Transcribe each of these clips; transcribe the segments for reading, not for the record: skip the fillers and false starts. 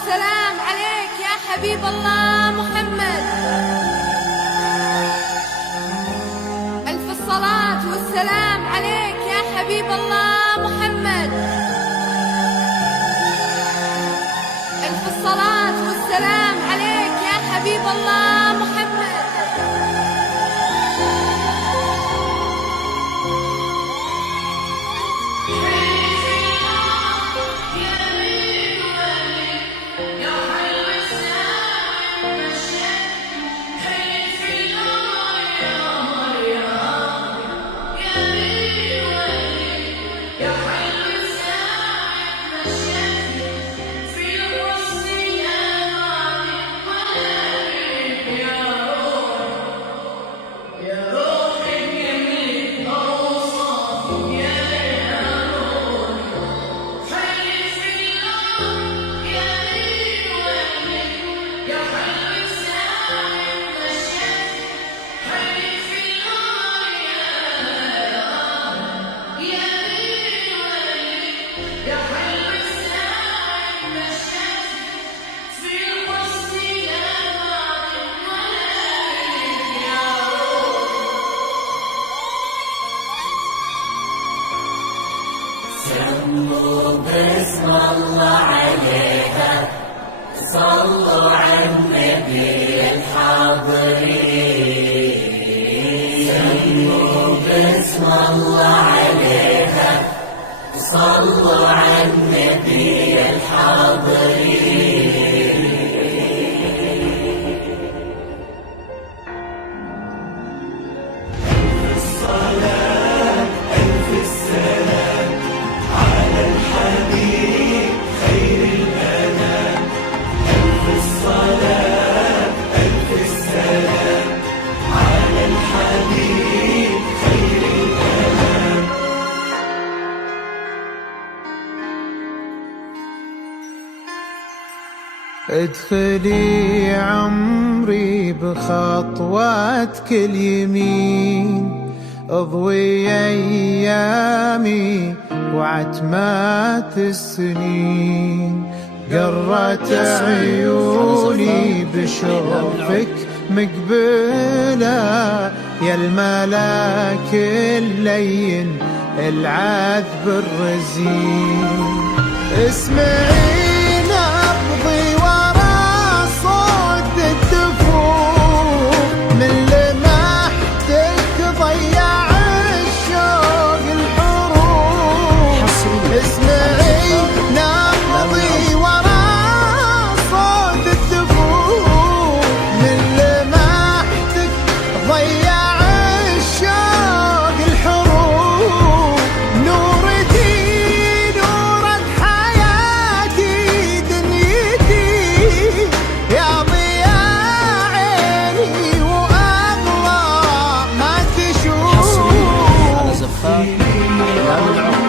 والسلام عليك يا حبيب الله محمد. ألف الصلاة والسلام عليك يا حبيب الله محمد. ألف الصلاة والسلام عليك يا حبيب الله محمد. سموا باسم الله عليها، صلوا على النبي الحاضرين. سموا باسم الله عليها، صلوا على النبي الحاضرين. ألف الصلاة ألف السلام على الحبيب خير الأنام. ألف الصلاة ألف السلام على الحبيب خير الأنام. ادخلي عمري بخطواتك اليمين، اضوي ايامي وعتمات السنين. قرت عيوني بشوفك مقبلة، يا الملاك اللين العذب الرزين. اسمعي نبضي ورا صوت الدفوف، من لمحتك ضيع الشوق الحروف. اسمعي نبضي ورا صوت الدفوف، من لمحتك ضيع الشوق الحروف. نورتي نورة حياتي دنيتي، يا ضياء عيني وأغلى ما تشوف. على زفاف أحلام العمر.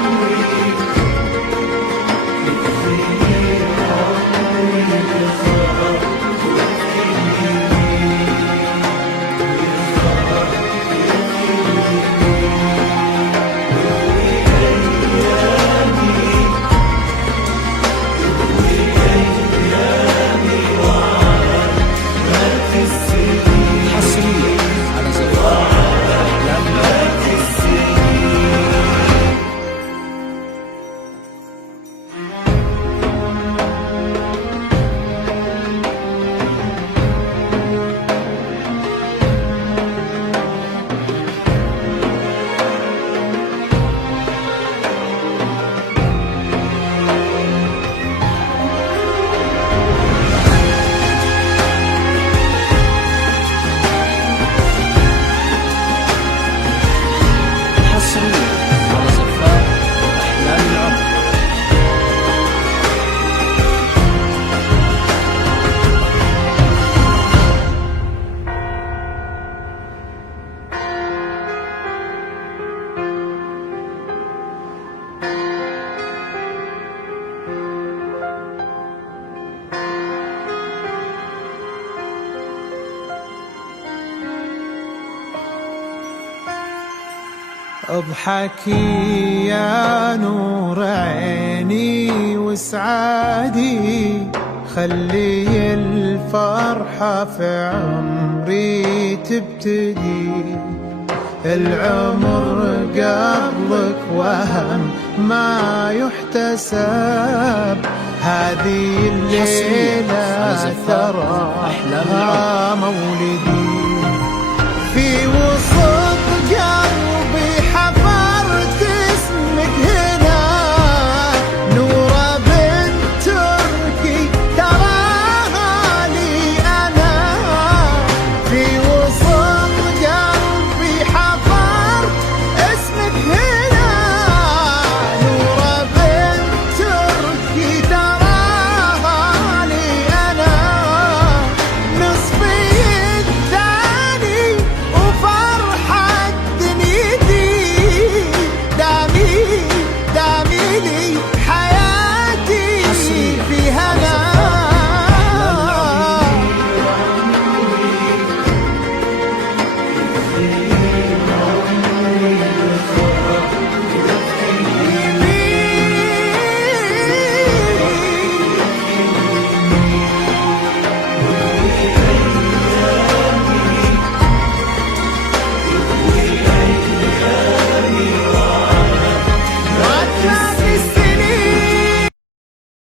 حصريا على زفاف أحلام العمر. حصريا على زفاف أحلام العمر. اضحكي يا نور عيني وسعادي، خلي الفرحة في عمري تبتدي. العمر قبلك وهم ما يحتسب، هذه الليلة ترى مولدي.